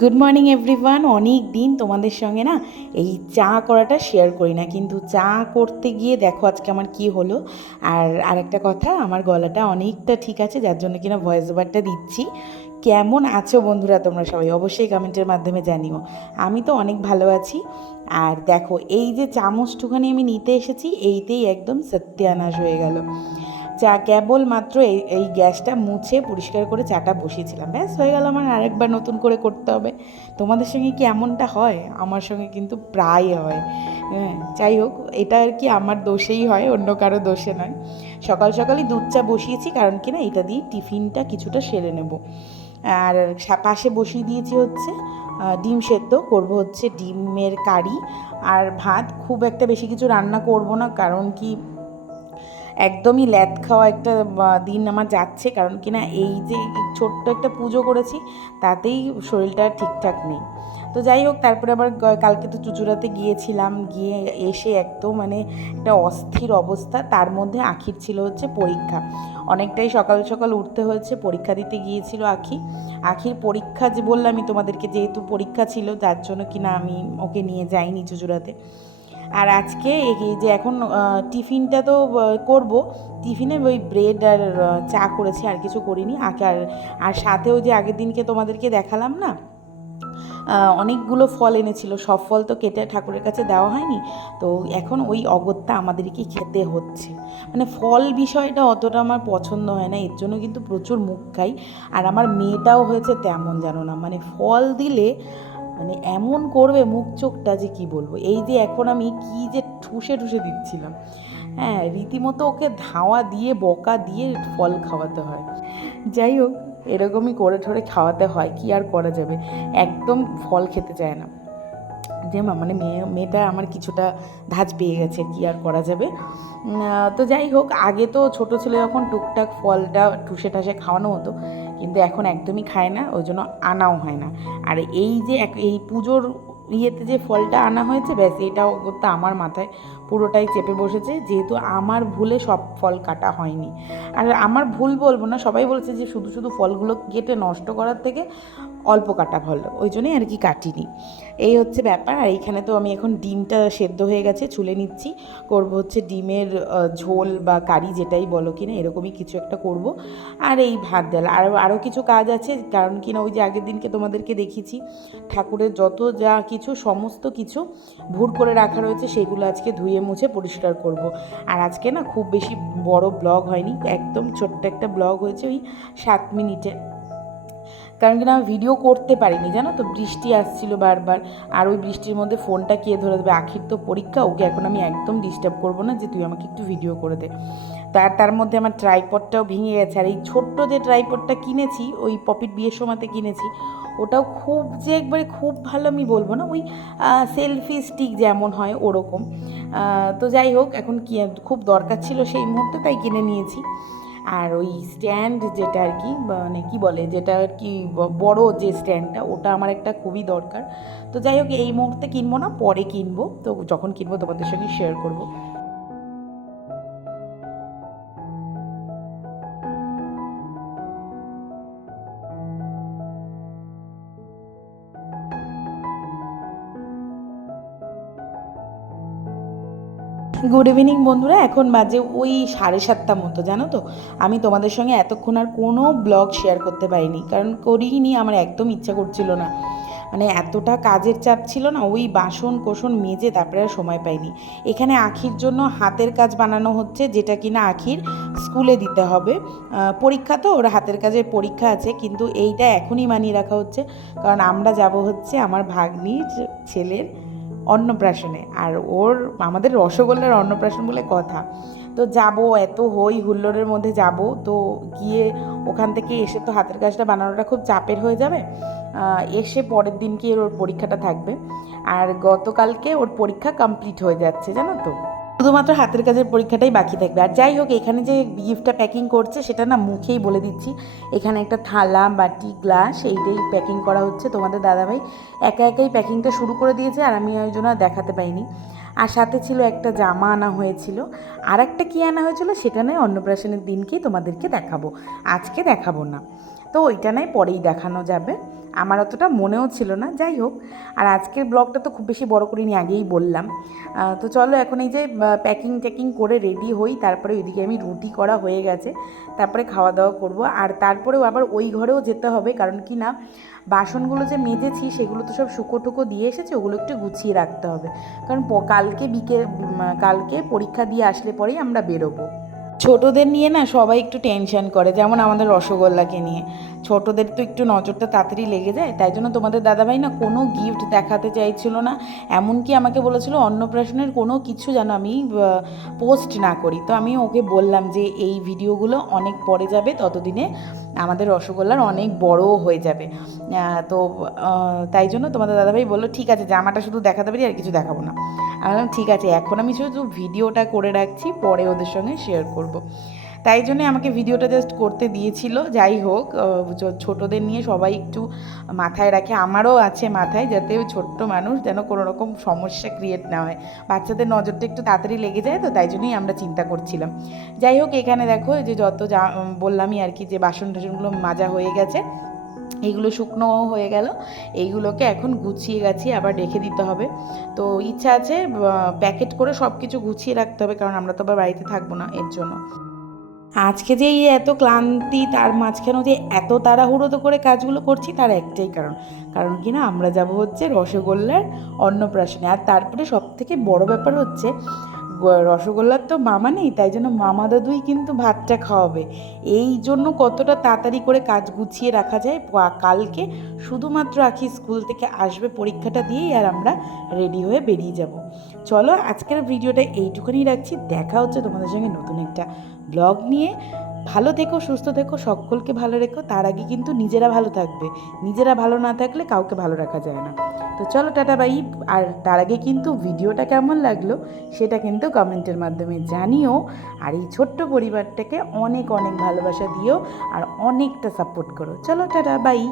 Good morning everyone অনেক দিন তোমাদের সঙ্গে না এই চা করাটা শেয়ার করি না। কিন্তু চা করতে গিয়ে দেখো আজকে আমার কি হলো। আর আরেকটা কথা, আমার গলাটা অনেকটা ঠিক আছে, যার জন্য কিনা ভয়েস ওভারটা দিচ্ছি। কেমন আছো বন্ধুরা তোমরা সবাই? অবশ্যই কমেন্টের মাধ্যমে জানিও। আমি তো অনেক ভালো আছি। আর দেখো, এই যে চামচটুখানি আমি নিতে এসেছি, এইতেই একদম সত্যানাশ হয়ে গেল। চা, কেবল মাত্র এই এই গ্যাসটা মুছে পরিষ্কার করে চাটা বসিয়েছিলাম। ব্যাস, হয়ে গেল আমার আরেকবার নতুন করে করতে হবে। তোমাদের সঙ্গে কি এমনটা হয়? আমার সঙ্গে কিন্তু প্রায় হয়। হ্যাঁ যাই হোক, এটা আর কি আমার দোষেই হয়, অন্য কারও দোষে নয়। সকাল সকালই দুধ চা বসিয়েছি, কারণ কি না, এটা দিয়ে টিফিনটা কিছুটা সেরে নেব। আর পাশে বসিয়ে দিয়েছি হচ্ছে ডিম সেদ্ধ। করব হচ্ছে ডিমের কারি। আর ভাত খুব একটা বেশি কিছু রান্না করব না, কারণ কি একদমই ল্যাদ খাওয়া একটা দিন আমার যাচ্ছে। কারণ কি না, এই যে ছোট্ট একটা পুজো করেছি, তাতেই শরীরটা ঠিকঠাক নেই। তো যাই হোক, তারপরে আবার কালকে তো চুচুড়াতে গিয়েছিলাম, গিয়ে এসে একদম মানে একটা অস্থির অবস্থা। তার মধ্যে আখির ছিল হচ্ছে পরীক্ষা। অনেকটাই সকাল সকাল উঠতে হয়েছে, পরীক্ষা দিতে গিয়েছিল আখি। আখির পরীক্ষা যে বললামই তোমাদেরকে, যেহেতু পরীক্ষা ছিল, তার জন্য কিনা আমি ওকে নিয়ে যাইনি চুচুড়াতে। আর আজকে এই যে এখন টিফিনটা তো করব। টিফিনে ওই ব্রেড আর চা করেছি, আর কিছু করিনি। আর আর সাথেও যে আগের দিনকে তোমাদেরকে দেখালাম না? অনেকগুলো ফল এনেছিল। সব ফল তো কেটে ঠাকুরের কাছে দেওয়া হয়নি। তো এখন ওই অগত্যা আমাদেরকে খেতে হচ্ছে। মানে ফল বিষয়টা অতটা আমার পছন্দ হয় না। এর জন্য কিন্তু প্রচুর মুখ খাই। আর আমার মেয়েটাও হয়েছে তেমন জানো না। মানে ফল দিলে মানে এমন করবে মুখ চোখটা যে কি বলব? এই যে এখন আমি কি যে ঠুসে ঠুসে দিচ্ছিলাম। হ্যাঁ রীতিমতো ওকে ধাওয়া দিয়ে, বকা দিয়ে ফল খাওয়াতে হয়। যাই হোক, এরকমই করে ঠরে খাওয়াতে হয়, কি আর করা যাবে? একদম ফল খেতে চায় না। যে মা মানে মেয়ে, মেয়েটা আমার কিছুটা ধাঁচ পেয়ে গেছে, কি আর করা যাবে? তো যাই হোক, আগে তো ছোট ছেলে যখন টুকটাক ফলটা ঠুসে ঠাসে খাওয়ানো হতো কিন্তু এখন একদমই খায় না, ওই জন্য আনাও হয় না। আর এই যে এই পুজোর ইয়েতে যে ফলটা আনা হয়েছে, ব্যাস এটাও করতে আমার মাথায় পুরোটাই চেপে বসেছে, যেহেতু আমার ভুলে সব ফল কাটা হয়নি। আর আমার ভুল বলব না, সবাই বলছে যে শুধু শুধু ফলগুলো কেটে নষ্ট করার থেকে অল্প কাটা ভালো, ওই জন্যই আর কি কাটিনি। এই হচ্ছে ব্যাপার, আর এইখানে তো আমি এখন ডিমটা সেদ্ধ হয়ে গেছে, ছুলে নিচ্ছি। করব হচ্ছে ডিমের ঝোল বা কারি যেটাই বলো কিনা, এরকমই কিছু একটা করব। আর এই ভাত ডাল আরও আরও কিছু কাজ আছে, কারণ কিনা ওই যে আগের দিনকে তোমাদেরকে দেখিয়েছি, ঠাকুরের যত যা কিছু, সমস্ত কিছু ভুর করে রাখা রয়েছে, সেগুলো আজকে ধুয়ে মুছে পরিষ্কার করব। আর আজকে না খুব বেশি বড় ব্লগ হয়নি, একদম ছোট্ট একটা ব্লগ হয়েছে ওই সাত মিনিটের কারণ কিনা আমি ভিডিও করতে পারিনি, জানো তো? বৃষ্টি আসছিল বারবার, আর ওই বৃষ্টির মধ্যে ফোনটা কে ধরে দেবে? আখির তো পরীক্ষা, ওকে এখন আমি একদম ডিস্টার্ব করব না যে তুই আমাকে একটু ভিডিও করে দে। তার তার মধ্যে আমার ট্রাইপডটাও ভেঙে গেছে, আর এই ছোট্ট যে ট্রাইপডটা কিনেছি, ওই পপির বিয়ের সময়তে কিনেছি, ওটাও খুব যে একবারে খুব ভালো আমি বলব না, ওই সেলফি স্টিক যেমন হয় ওরকম। তো যাই হোক, এখন কি, খুব দরকার ছিল সেই মুহূর্তে, তাই কিনে নিয়েছি। আর ওই স্ট্যান্ড যেটা আর কি মানে কি বলে, যেটা আর কি বড় যে স্ট্যান্ডটা ওটা আমার একটা খুবই দরকার। তো যাই হোক, এই মুহূর্তে কিনবো না, পরে কিনবো। তো যখন কিনবো, তোমাদের সঙ্গে শেয়ার করব। গুড ইভিনিং বন্ধুরা। এখন বাজে ওই সাড়ে সাতটা মতো, জানো তো? আমি তোমাদের সঙ্গে এতক্ষণ আর কোনো ব্লগ শেয়ার করতে পারিনি, কারণ করিনি, আমার একদম ইচ্ছা করছিল না। মানে এতটা কাজের চাপ ছিল না, ওই বাসন কোসন মেজে তারপরে আর সময় পাইনি। এখানে আখির জন্য হাতের কাজ বানানো হচ্ছে, যেটা কিনা আখির স্কুলে দিতে হবে। পরীক্ষা তো, ওর হাতের কাজের পরীক্ষা আছে, কিন্তু এইটা এখনই মানিয়ে রাখা হচ্ছে, কারণ আমরা যাব হচ্ছে আমার ভাগ্নির ছেলের অন্নপ্রাশনে। আর ওর, আমাদের রসগোল্লার অন্নপ্রাশন বলে কথা। তো যাব, এত হই হুল্লোড়ের মধ্যে যাব। তো গিয়ে ওখান থেকে এসে তো হাতের কাজটা বানানোটা খুব চাপের হয়ে যাবে। এসে পরের দিনকে ওর পরীক্ষাটা থাকবে। আর গতকালকে ওর পরীক্ষা কমপ্লিট হয়ে যাচ্ছে, জানো তো? শুধুমাত্র হাতের কাজের পরীক্ষাটাই বাকি থাকবে। আর যাই হোক, এখানে যে গিফটটা প্যাকিং করছে, সেটা না মুখেই বলে দিচ্ছি। এখানে একটা থালা, বাটি গ্লাস এইটাই প্যাকিং করা হচ্ছে। তোমাদের দাদাভাই একা একাই প্যাকিংটা শুরু করে দিয়েছে আর আমি ওই জন্য দেখাতে পাইনি। আর সাথে ছিল একটা জামা আনা হয়েছিল। আর একটা কী আনা হয়েছিল, সেটা নয়, অন্নপ্রাশনের দিনকেই তোমাদেরকে দেখাবো। আজকে দেখাবো না। তো ওইটা নয় পরেই দেখানো যাবে। আমার অতটা মনেও ছিল না, যাই হোক। আর আজকের ব্লগটা তো খুব বেশি বড় করিনি, আগেই বললাম। তো চলো এখন এই যে প্যাকিং ট্যাকিং করে রেডি হই, তারপরে ওইদিকে আমি রুটি করা হয়ে গেছে, তারপরে খাওয়া দাওয়া করব। আর তারপরেও আবার ওই ঘরেও যেতে হবে, কারণ কি না, বাসনগুলো যে মেজেছি, সেগুলো তো সব শুকো টুকো দিয়ে এসেছে, ওগুলো একটু গুছিয়ে রাখতে হবে। কারণ কালকে বিকে কালকে পরীক্ষা দিয়ে আসলে পরেই আমরা বেরোবো। ছোটদের নিয়ে না সবাই একটু টেনশন করে, যেমন আমাদের রসগোল্লাকে নিয়ে। ছোটদের তো একটু নজরটা তাড়াতাড়ি লেগে যায়, তাই জন্য তোমাদের দাদাভাই না কোনো গিফট দেখাতে চাইছিল না। এমনকি আমাকে বলেছিল, অন্নপ্রাশনের কোনো কিছু যেন আমি পোস্ট না করি। তো আমি ওকে বললাম যে, এই ভিডিওগুলো অনেক পরে যাবে, ততদিনে আমাদের রসগোল্লার অনেক বড়ও হয়ে যাবে। তো তাই জন্য তোমাদের দাদাভাই বলল, ঠিক আছে, জামাটা শুধু দেখাতে পারি, আর কিছু দেখাবো না। আমি বললাম, ঠিক আছে, এখন আমি শুধু ভিডিওটা করে রাখছি, পরে ওদের সঙ্গে শেয়ার করব। তাই জন্যে আমাকে ভিডিওটা জাস্ট করতে দিয়েছিল। যাই হোক ছোটোদের ছোটদের নিয়ে সবাই একটু মাথায় রাখে। আমারও আছে মাথায় যাতে ওই ছোট্ট মানুষ যেন কোনো রকম সমস্যা ক্রিয়েট না হয়। বাচ্চাদের নজরটা একটু তাড়াতাড়ি লেগে যায় তো, তাই জন্যই আমরা চিন্তা করছিলাম। যাই হোক, এখানে দেখো যে যত যা বললামই আর কি যে বাসন টাসনগুলো মাজা হয়ে গেছে। এইগুলো শুকনোও হয়ে গেল। এইগুলোকে এখন গুছিয়ে গাছিয়ে আবার রেখে দিতে হবে। তো ইচ্ছা আছে প্যাকেট করে সব কিছু গুছিয়ে রাখতে হবে, কারণ আমরা তো আবার বাড়িতে থাকব না, এর জন্য। আজকে যে এই এত ক্লান্তি, তার মাঝখানেও যে এত তাড়াহুড়ো তো করে কাজগুলো করছি, তার একটাই কারণ। কারণ কি না, আমরা যাব হচ্ছে রসগোল্লার অন্নপ্রাশনে। আর তারপরে সব থেকে বড় ব্যাপার হচ্ছে রসগোল্লার তো মামা নেই, তাই জন্য মামা দাদুই কিন্তু ভাতটা খাওয়াবে। এই জন্য কতটা তাড়াতাড়ি করে কাজ গুছিয়ে রাখা যায় কালকে শুধুমাত্র আখি স্কুল থেকে আসবে, পরীক্ষাটা দিয়েই আর আমরা রেডি হয়ে বেরিয়ে যাব। চলো, আজকের ভিডিওটা এইটুকুনি রাখছি, দেখা হচ্ছে তোমাদের সঙ্গে নতুন একটা ব্লগ নিয়ে। ভালো থেকো, সুস্থ থেকো, সকলকে ভালো রেখো। তার আগে কিন্তু নিজেরা ভালো থাকবে। নিজেরা ভালো না থাকলে কাউকে ভালো রাখা যায় না। তো চলো, টাটা, বাই। আর তার আগে কিন্তু ভিডিওটা কেমন লাগল সেটা কিন্তু কমেন্টের মাধ্যমে জানিও। আর এই ছোট্ট পরিবারটাকে অনেক অনেক ভালোবাসা দিও আর অনেকটা সাপোর্ট করো। চলো, টাটা, বাই।